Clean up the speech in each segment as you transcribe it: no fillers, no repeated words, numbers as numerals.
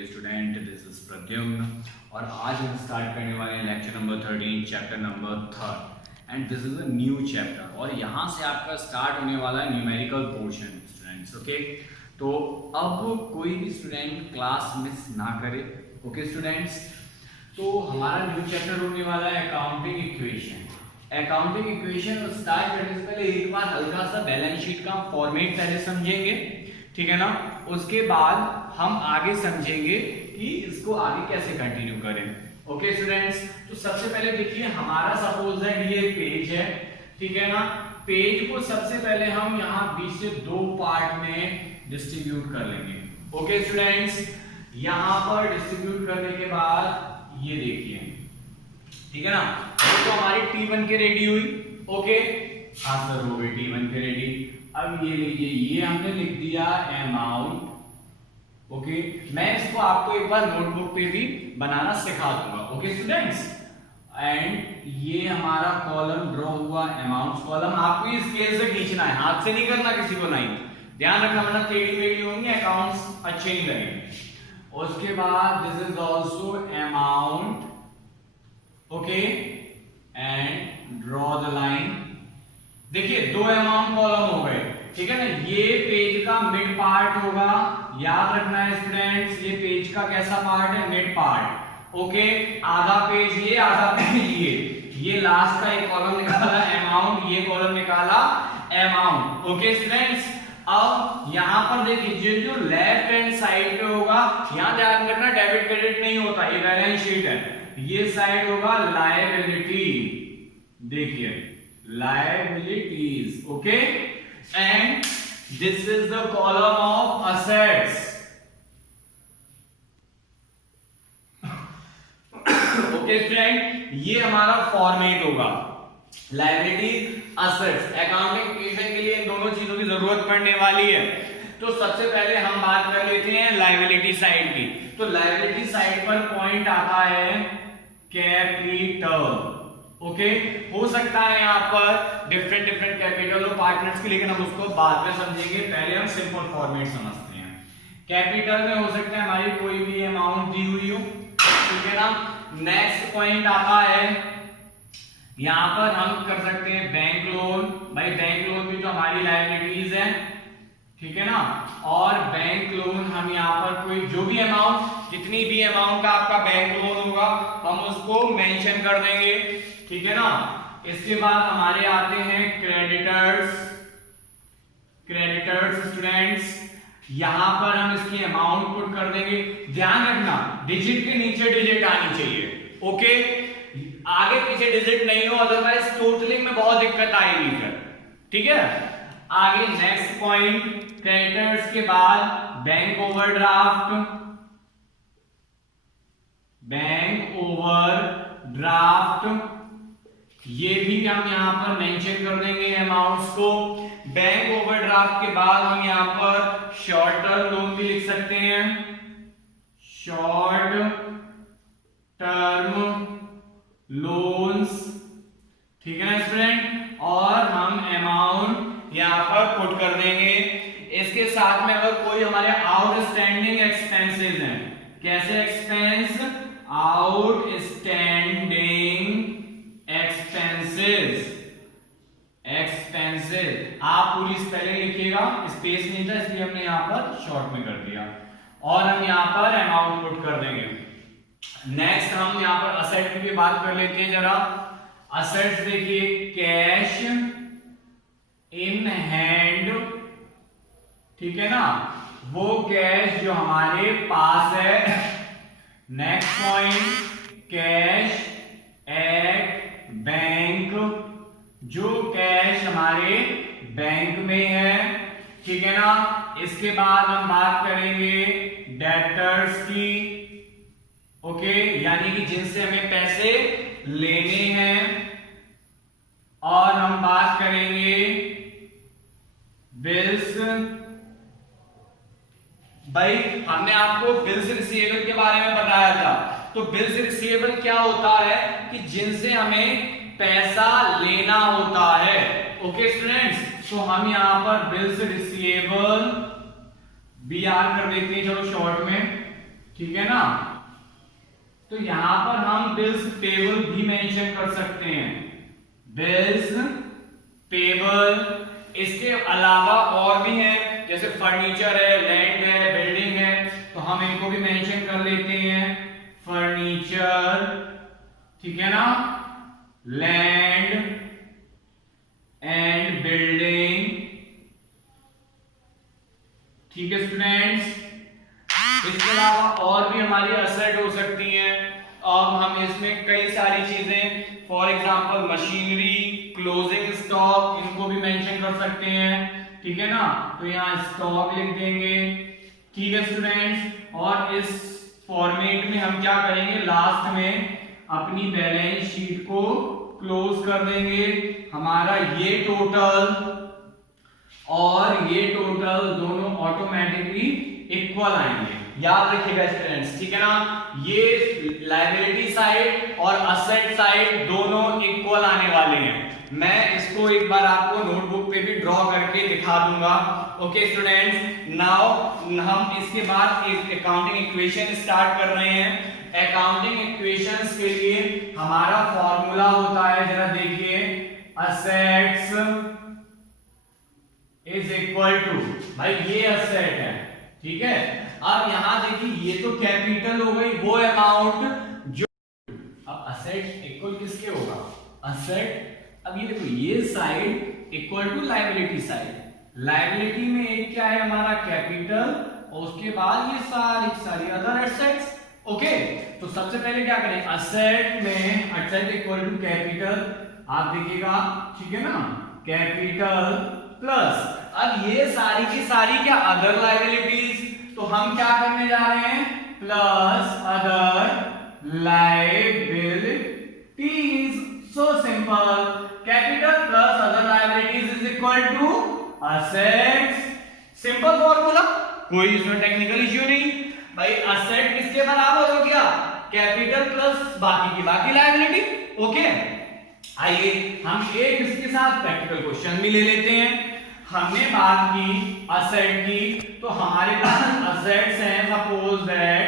Dear student, this is Pradyumna और आज हम स्टार्ट करने वाले हैं lecture number 13 chapter number 3 and this is a new chapter और यहाँ से आपका स्टार्ट होने वाला है न्यूमेरिकल पोर्शन स्टूडेंट्स। ओके, तो अब कोई भी स्टूडेंट क्लास मिस ना करे। ओके स्टूडेंट्स, तो हमारा न्यू चैप्टर होने वाला है accounting equation. Accounting equation start करने से पहले एक बार हल्का सा बैलेंस शीट का फॉर्मेट पहले समझेंगे, ठीक है ना। उसके बाद हम आगे समझेंगे कि इसको आगे कैसे कंटिन्यू करें। ओके स्टूडेंट्स, तो सबसे पहले देखिए हमारा सपोज है ये पेज है, ठीक है ना। पेज को सबसे पहले हम यहाँ बीच से दो पार्ट में डिस्ट्रीब्यूट कर लेंगे। ओके स्टूडेंट्स, यहाँ पर डिस्ट्रीब्यूट करने के बाद ये देखिए, ठीक है ना, तो हमारी T1 के रेडी हुई। ओके, हाँ सर हो गई T1 के रेडी। अब ये लीजिए, ये हमने लिख दिया अमाउंट। ओके, मैं इसको आपको एक बार नोटबुक पे भी बनाना सिखा दूंगा। ओके स्टूडेंट्स, एंड ये हमारा कॉलम ड्रॉ हुआ, अमाउंट्स कॉलम। आपको ये स्केल से खींचना है, हाथ से नहीं करना किसी को, नहीं, ध्यान रखना वरना टेढ़ी मेढ़ी होंगे, अकाउंट्स अच्छे नहीं लगेंगे। उसके बाद this is also amount. Okay, and draw the line. देखिए दो अमाउंट कॉलम हो गए, ठीक है ना। ये पेज का मिड पार्ट होगा, याद रखना है स्टूडेंट्स, ये पेज का कैसा पार्ट है, मिड पार्ट। ओके, आधा पेज ये, आधा पेज ये लास्ट का एक कॉलम निकाला अमाउंट, ये कॉलम निकाला अमाउंट। ओके स्टूडेंट्स, अब यहां पर देखिए जो लेफ्ट हैंड साइड पे होगा, यहां ध्यान रखना डेबिट क्रेडिट नहीं होता, ये बैलेंस शीट है। ये साइड होगा लायबिलिटी, देखिए liabilities. Okay, and this is the column of assets. Okay student, ये हमारा फॉर्मेट होगा लायबिलिटी असेट्स। अकाउंटिंग इक्वेशन के लिए इन दोनों चीजों की जरूरत पड़ने वाली है। तो सबसे पहले हम बात कर लेते हैं लायबिलिटी साइड की। तो लायबिलिटी साइड पर पॉइंट आता है कैपिटल। ओके, हो सकता है यहाँ पर डिफरेंट कैपिटल और पार्टनर्स की, लेकिन हम उसको बाद में समझेंगे, पहले हम सिंपल फॉर्मेट समझते हैं। कैपिटल में हो सकता है हमारी कोई भी अमाउंट दी हुई हो, ठीक है ना। नेक्स्ट पॉइंट आता है, यहाँ पर हम कर सकते हैं बैंक लोन। भाई बैंक लोन भी तो हमारी लायबिलिटीज है, ठीक है ना। और बैंक लोन हम यहाँ पर कोई जो भी अमाउंट, जितनी भी अमाउंट का आपका बैंक लोन होगा हम उसको मेंशन कर देंगे, ठीक है ना। इसके बाद हमारे आते हैं क्रेडिटर्स। क्रेडिटर्स स्टूडेंट्स, यहां पर हम इसकी अमाउंट पुट कर देंगे। ध्यान रखना डिजिट के नीचे डिजिट आनी चाहिए। ओके, आगे पीछे डिजिट नहीं हो, अदरवाइज टोटलिंग में बहुत दिक्कत आएगी फिर, ठीक है। आगे नेक्स्ट पॉइंट, क्रेडिटर्स के बाद बैंक ओवरड्राफ्ट। बैंक ओवरड्राफ्ट ये भी हम यहां पर मेंशन कर देंगे अमाउंट्स को। बैंक ओवरड्राफ्ट के बाद हम यहां पर शॉर्ट टर्म लोन भी लिख सकते हैं, शॉर्ट टर्म लोन्स, ठीक है ना स्टूडेंट। और हम अमाउंट यहां पर पुट कर देंगे। इसके साथ में अगर कोई हमारे आउटस्टैंडिंग एक्सपेंसेस हैं, कैसे एक्सपेंस, आउटस्टैंडिंग एक्सपेंसेस आप पूरी स्पेलिंग लिखिएगा, स्पेस नहीं था इसलिए हमने यहां पर शॉर्ट में कर दिया। और हम यहां पर अमाउंट पुट कर देंगे। नेक्स्ट हम यहां पर असेट की भी बात कर लेते हैं जरा। असेट्स देखिए, कैश इन हैंड, ठीक है ना, वो कैश जो हमारे पास है। Next point, cash at bank, जो कैश हमारे बैंक में है, ठीक है ना। इसके बाद हम बात करेंगे डेटर्स की। ओके, यानी कि जिनसे हमें पैसे लेने हैं। और हम बात करेंगे बिल्स। भाई हमने आपको बिल्स रिसीवेबल के बारे में बताया था। तो बिल्स रिसीवेबल क्या होता है कि जिनसे हमें पैसा लेना होता है। ओके स्टूडेंट्स, तो हम यहां पर बिल्स रिसीवेबल BR कर देते हैं, चलो शॉर्ट में, ठीक है ना। तो यहां पर हम बिल्स पेबल भी मेंशन कर सकते हैं, बिल्स पेबल। इसके अलावा और भी हैं, जैसे फर्नीचर है, लैंड है, बिल्डिंग है, तो हम इनको भी मेंशन कर लेते हैं, फर्नीचर, ठीक है ना, लैंड एंड बिल्डिंग। ठीक है स्टूडेंट्स। इसके अलावा और भी हमारी असेट हो सकती हैं, और हम इसमें कई सारी चीजें, for example machinery, closing stock, इनको भी मेंशन कर सकते हैं, ठीक है ना। तो यहाँ स्टॉक लिख देंगे, ठीक है स्टूडेंट्स। और इस फॉर्मेट में हम क्या करेंगे, लास्ट में अपनी बैलेंस शीट को क्लोज कर देंगे। हमारा ये टोटल और ये टोटल दोनों ऑटोमेटिकली इक्वल आएंगे, याद रखिएगा स्टूडेंट्स, ठीक है ना। ये लायबिलिटी साइड और असेट साइड दोनों इक्वल आने वाले हैं। मैं इसको एक बार आपको नोटबुक पे भी ड्रॉ करके दिखा दूंगा। ओके स्टूडेंट्स, नाउ हम इसके बाद एक अकाउंटिंग इक्वेशन स्टार्ट कर रहे हैं। अकाउंटिंग इक्वेशंस के लिए हमारा फॉर्मूला होता है, जरा देखिए, असेट्स इज इक्वल टू, भाई ये असेट है, ठीक है। अब यहां देखिए, ये तो कैपिटल हो गई, वो अमाउंट जो, अब असेट इक्वल किसके होगा, असेट। अब ये देखो, ये side equal to liability side. Liability में एक क्या है हमारा, कैपिटल, और उसके बाद ये सारी अदर एसेट्स। ओके, तो सबसे पहले क्या करें, असेट में असेट इक्वल टू कैपिटल, आप देखिएगा, ठीक है ना, कैपिटल प्लस, अब ये सारी की सारी क्या, अदर लायबिलिटीज, तो हम क्या करने जा रहे हैं, plus other liabilities. So simple, capital plus other liabilities is equal to assets. Simple formula, कोई इसमें टेक्निकल इश्यू नहीं भाई। असेट किसके बराबर हो गया, कैपिटल प्लस बाकी की बाकी लायबिलिटी। ओके, आइए हम एक इसके साथ प्रैक्टिकल क्वेश्चन भी ले लेते हैं। हमने बात की असेट की, तो हमारे पास असेट्स हैं, सपोज दैट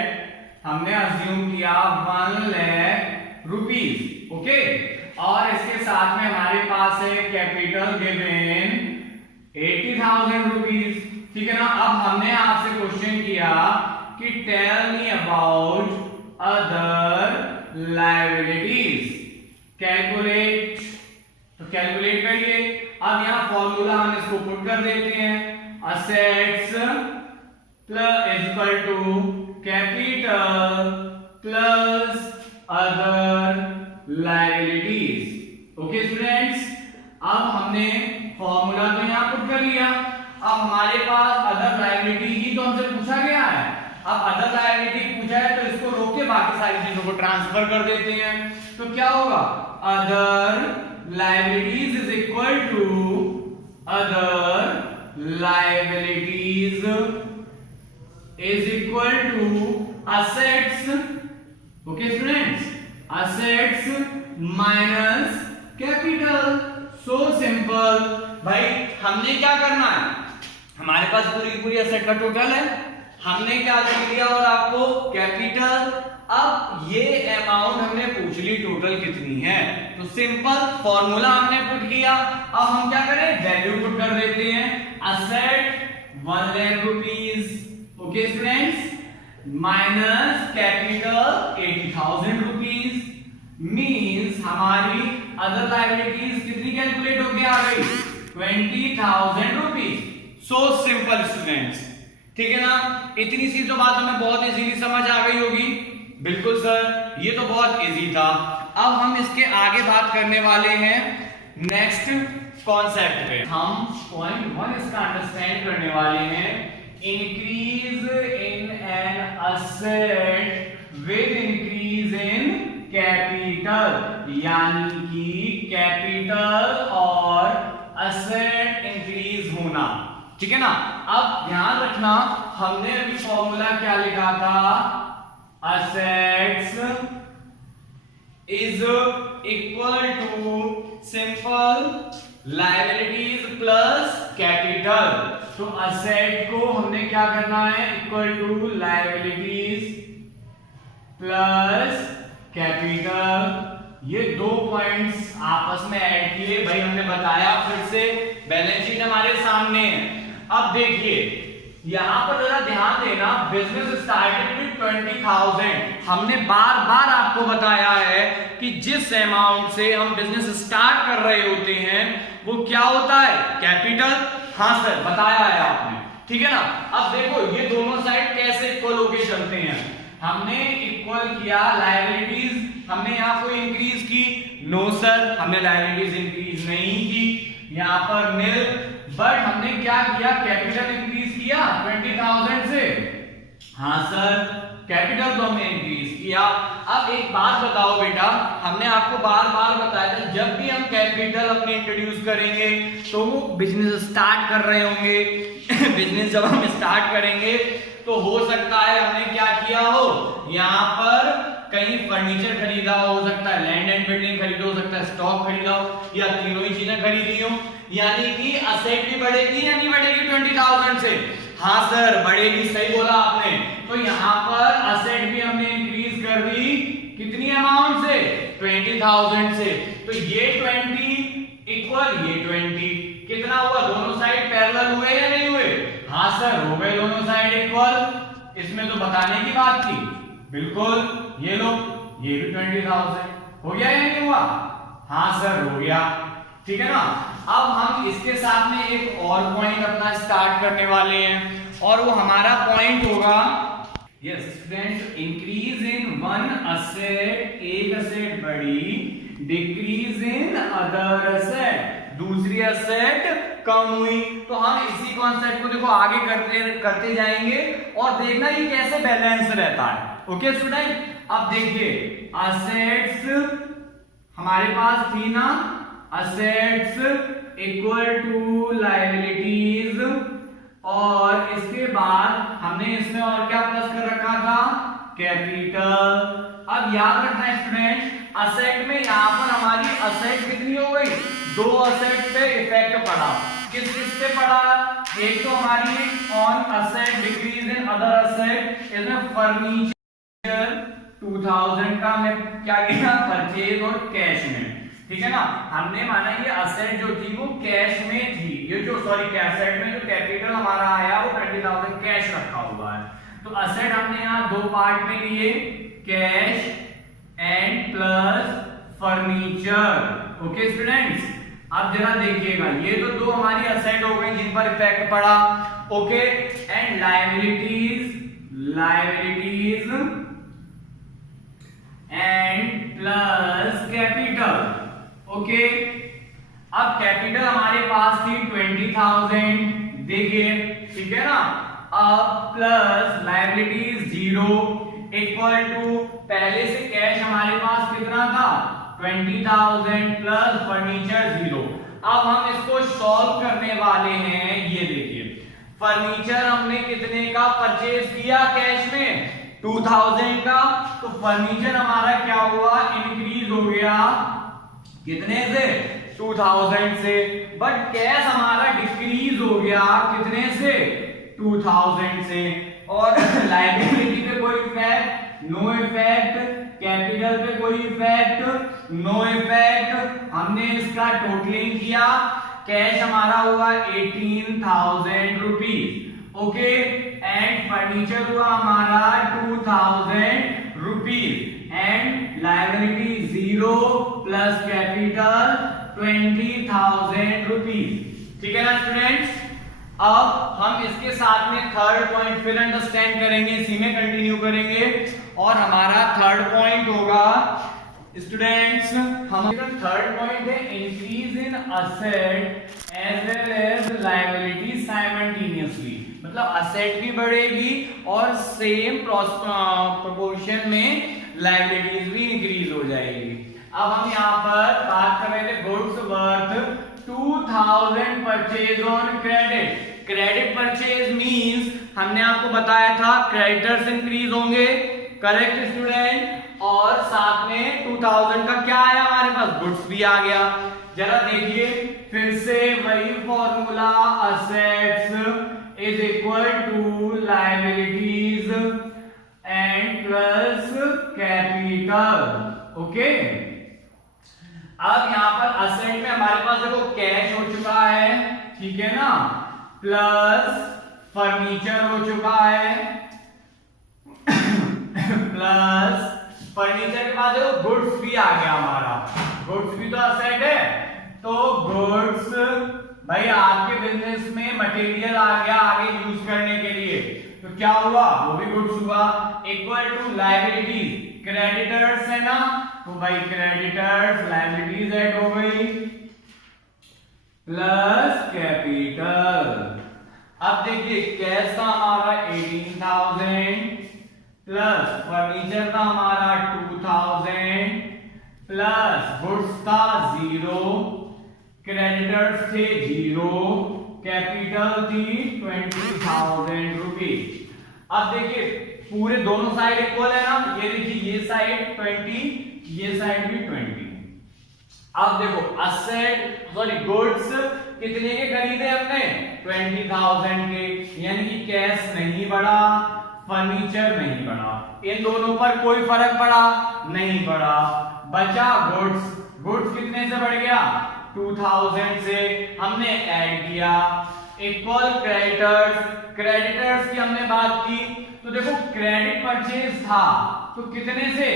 हमने अज्यूम किया 1 लाख रुपीस, ओके, और इसके साथ में हमारे पास है कैपिटल गिवन 80,000 रुपीस, ठीक है ना। अब हमने आपसे क्वेश्चन किया कि tell me about other liabilities, calculate, तो कैलकुलेट करिए। अब यहां फॉर्मूला हम इसको पुट कर देते हैं, assets plus equal to capital plus other liabilities. Okay students, अब हमने फॉर्मूला तो यहां पुट कर लिया। अब हमारे पास अदर लायबिलिटी ही तो हमसे पूछा गया है। अब अदर लायबिलिटी पूछा है तो इसको रोक के बाकी सारी चीजों को ट्रांसफर कर देते हैं। तो क्या होगा, other liabilities is equal to other liabilities is equal to assets. Okay students, assets minus capital. So simple. भाई हमने क्या करना है, हमारे पास पूरी पूरी एसेट का टोटल है, हमने क्या लिख दिया और आपको कैपिटल। अब ये अमाउंट हमने पूछ ली टोटल कितनी है, तो सिंपल फॉर्मूला हमने पुट किया। अब हम क्या करें, वैल्यू पुट कर देते हैं, asset 1 lakh rupees, okay students, minus capital 80,000 rupees, means हमारी अदर लायबिलिटीज कितनी कैलकुलेट होके आ गई, 20,000 रुपीस। सो सिंपल स्टूडेंट्स, ठीक है ना। इतनी सी तो बात हमें बहुत इजीली समझ आ गई होगी। बिल्कुल सर, ये तो बहुत इजी था। अब हम इसके आगे बात करने वाले हैं नेक्स्ट कॉन्सेप्ट पे। हम पॉइंट 1 इसका अंडरस्टैंड करने वाले हैं, increase in an asset with increase in capital, यानी कि कैपिटल और असेट इंक्रीज होना, ठीक है ना। अब ध्यान रखना, हमने अभी फॉर्मूला क्या लिखा था, assets is equal to simple liabilities plus capital। तो asset को हमने क्या करना है, equal to liabilities plus capital, ये दो पॉइंट्स आपस में ऐड किए भाई, हमने बताया फिर से बैलेंस शीट हमारे सामने है। अब देखिए यहां पर जरा ध्यान देना, बिजनेस स्टार्टेड विद 20,000। हमने बार बार आपको बताया है कि जिस अमाउंट से हम बिजनेस स्टार्ट कर रहे होते हैं वो क्या होता है, कैपिटल। हाँ सर बताया है आपने, ठीक है ना। अब देखो ये दोनों साइड कैसे इक्वल होके चलते हैं। हमने इक्वल किया लायबिलिटीज, हमने यहाँ कोई इंक्रीज की, नो सर हमने लायबिलिटीज इंक्रीज नहीं की, यहाँ पर नील। बट हमने क्या किया, कैपिटल इंक्रीज किया 20,000 से। हाँ सर कैपिटल तो हमने इंक्रीज किया। अब एक बात बताओ बेटा, हमने आपको बार बार बताया था जब भी हम कैपिटल अपने इंट्रोड्यूस करेंगे तो वो बिजनेस स्टार्ट कर रहे होंगे बिजनेस जब हम स्टार्ट करेंगे तो हो सकता है हमने क्या किया हो, यहाँ पर कहीं फर्नीचर खरीदा हो सकता है, लैंड एंड बिल्डिंग खरीदा हो सकता है, स्टॉक खरीदा हो, या तीनों ही चीजें खरीदी हो। यानी कि असेट भी बढ़ेगी या नहीं बढ़ेगी 20,000 से। हाँ सर बढ़ेगी, सही बोला आपने। तो यहाँ पर असेट भी हमने इंक्रीज कर दी, कितनी अमाउंट से, 20,000 से। तो ये 20 इक्वल ये 20, कितना हुआ, दोनों साइड पैरेलल हुए या नहीं हुए। हाँ सर हो गए दोनों साइड इक्वल। इसमें तो बताने की बात थी, बिल्कुल। ये लो ये भी 20,000 हो गया या नहीं हुआ। हाँ सर हो गया, ठीक है ना। अब हम इसके साथ में एक और पॉइंट अपना स्टार्ट करने वाले हैं और वो हमारा पॉइंट होगा, yes students, increase in one asset, एक असेट बढ़ी, डिक्रीज इन अदर असेट, दूसरी असेट कम हुई। तो हम इसी कॉन्सेप्ट को देखो आगे करते जाएंगे और देखना ये कैसे बैलेंस रहता है। ओके स्टूडेंट, अब देखिए असेट्स हमारे पास थी ना, असेट्स इक्वल टू लायबिलिटीज, और इसके बाद हमने इसमें और क्या प्लस कर रखा था, कैपिटल। अब याद रखना है स्टूडेंट, असेट में यहां पर हमारी असेट कितनी हो गई, दो असेट पे इफेक्ट पड़ा। किस किस पे पड़ा, एक तो हमारी on asset decrease in other asset, इसमें फर्नीचर 2000 का मैं क्या किया, परचेज और कैश में, ठीक है ना। हमने माना ये असेट जो थी वो कैश में थी, ये जो सॉरी कैसेट में जो कैपिटल हमारा आया वो 20,000 कैश रखा हुआ है। तो असेट हमने यहाँ दो पार्ट में लिए, cash and plus furniture. Okay students, अब जरा देखिएगा, ये तो दो हमारी असेट हो गई जिन पर इफेक्ट पड़ा। Okay, and liabilities and plus capital. Okay, अब कैपिटल हमारे पास थी 20,000, देखिए ठीक है ना। अब प्लस लायबिलिटीज 0 इक्वल टू पहले से कैश हमारे पास कितना था 20,000 प्लस फर्नीचर 0। अब हम इसको सॉल्व करने वाले हैं। ये देखिए फर्नीचर हमने कितने का परचेज किया कैश में, 2000 का। तो फर्नीचर हमारा क्या हुआ, इंक्रीज हो गया कितने से, 2000 से। बट कैश हमारा डिक्रीज हो गया कितने से, 2000 से। और लायबिलिटी पे कोई इफेक्ट, नो इफेक्ट। कैपिटल पे कोई इफेक्ट, नो इफेक्ट। हमने इसका टोटलिंग किया, कैश हमारा हुआ 18,000 रुपीज। ओके, एंड फर्नीचर हुआ हमारा 2,000 rupees, and liability 0 plus capital 20,000 rupees. ठीक है ना स्टूडेंट्स। अब हम इसके साथ में थर्ड पॉइंट फिर अंडरस्टैंड करेंगे, इसी में कंटिन्यू करेंगे। और हमारा थर्ड पॉइंट होगा स्टूडेंट्स, हमारा थर्ड पॉइंट है increase in asset as well as liability simultaneously. मतलब असेट भी बढ़ेगी और सेम प्रोपोर्शन में लायबिलिटीज भी इंक्रीज हो जाएगी। अब हम यहाँ पर बात कर रहे थे goods worth 2000 purchase on credit. Credit purchase means हमने आपको बताया था क्रेडिटर्स इंक्रीज होंगे, करेक्ट स्टूडेंट। और साथ में 2000 का क्या आया हमारे पास, गुड्स भी आ गया। जरा देखिए फिर से वही formula, assets is equal to liabilities and plus capital. Okay, अब यहां पर असेट में हमारे पास देखो कैश हो चुका है, ठीक है ना, प्लस फर्नीचर हो चुका है, प्लस फर्नीचर के बाद देखो गुड्स भी आ गया हमारा, गुड्स भी तो असेट है, तो गुड्स भाई आपके बिजनेस में मटेरियल आ गया आगे यूज करने के लिए, तो क्या हुआ, वो भी गुड्स हुआ, इक्वल टू लायबिलिटीज, क्रेडिटर्स है ना, तो भाई क्रेडिटर्स लायबिलिटीज ऐड हो गई, प्लस कैपिटल। अब देखिए कैश था हमारा 18,000, प्लस फर्नीचर था हमारा 2,000, प्लस गुड्स था 0, क्रेडिटर्स थे 0, कैपिटल थी 20,000 रुपीज। अब देखिए पूरे दोनों साइड इक्वल है ना, ये देखिए ये साइड 20, ये साइड भी 20। अब देखो असेट सॉरी गुड्स कितने के खरीदे हमने, 20,000 के, यानी कि कैश नहीं बढ़ा, फर्नीचर नहीं बढ़ा, इन दोनों पर कोई फर्क पड़ा नहीं पड़ा, बचा गुड्स, गुड्स कितने से बढ़ गया, 2000 से हमने ऐड किया, इक्वल क्रेडिटर्स, क्रेडिटर्स की हमने बात की, तो देखो क्रेडिट परचेज था तो कितने से,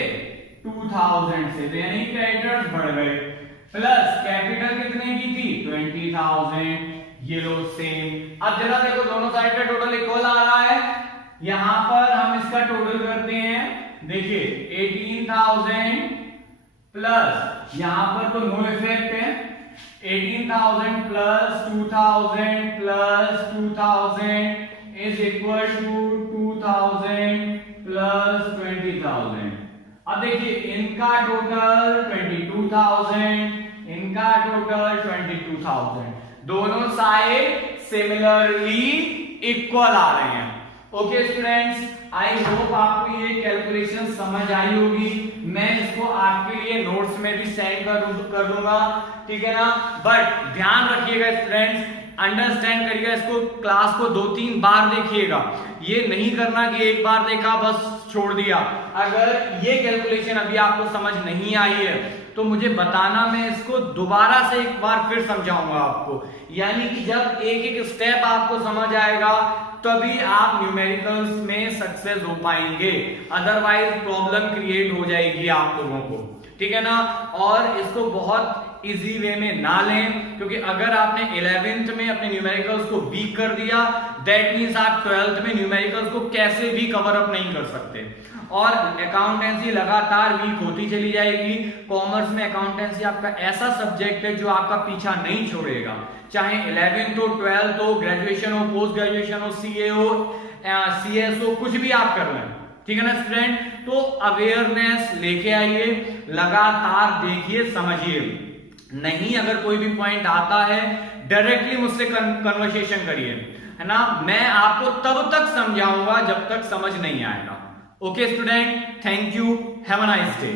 2000 से, तो यानी क्रेडिटर्स बढ़ गए, प्लस कैपिटल कितने की थी, 20,000, ये लो सेम। अब जरा देखो दोनों साइड का टोटल इक्वल आ रहा है, यहां पर हम इसका टोटल करते हैं, देखिए 18,000 प्लस यहां पर तो नो इफेक्ट है, 18,000 plus 2,000 plus 2,000 is equal to 2,000 plus 20,000। अब देखिए इनका टोटल 22,000, इनका टोटल 22,000, दोनों साइड सिमिलरली इक्वल आ रहे हैं। ओके स्टूडेंट्स, आई होप आपको ये कैलकुलेशन समझ आई होगी, मैं इसको आपके लिए नोट्स में भी सेंड कर दूंगा, ठीक है ना, बट ध्यान रखिएगा स्टूडेंट्स, अंडरस्टैंड करिएगा इसको, क्लास को 2-3 बार देखिएगा, ये नहीं करना कि एक बार देखा बस छोड़ दिया। अगर ये कैलकुलेशन अभी आपको समझ नहीं आई है तो मुझे बताना, मैं इसको दोबारा से एक बार फिर समझाऊंगा आपको, यानी कि जब एक एक स्टेप आपको समझ आएगा तभी आप न्यूमेरिकल्स में सक्सेस हो पाएंगे, अदरवाइज प्रॉब्लम क्रिएट हो जाएगी आप लोगों को, ठीक है ना। और इसको बहुत इजी वे में ना लें, क्योंकि अगर आपने 11th में अपने न्यूमेरिकल्स को वीक कर दिया, दैट मींस आप 12th में न्यूमेरिकल्स को कैसे भी कवर अप नहीं कर सकते, और अकाउंटेंसी लगातार वीक होती चली जाएगी। कॉमर्स में अकाउंटेंसी आपका ऐसा सब्जेक्ट है जो आपका पीछा नहीं छोड़ेगा, चाहे 11th हो, 12th हो, ग्रेजुएशन हो, पोस्ट ग्रेजुएशन हो, सीए हो, सीएस हो, कुछ भी आप कर लें, ठीक है ना स्टूडेंट। तो अवेयरनेस लेके आइए, लगातार देखिए, समझिए, नहीं अगर कोई भी पॉइंट आता है डायरेक्टली मुझसे कन्वर्सेशन करिए, है ना, मैं आपको तब तक समझाऊंगा जब तक समझ नहीं आएगा। Okay student, thank you, have a nice day.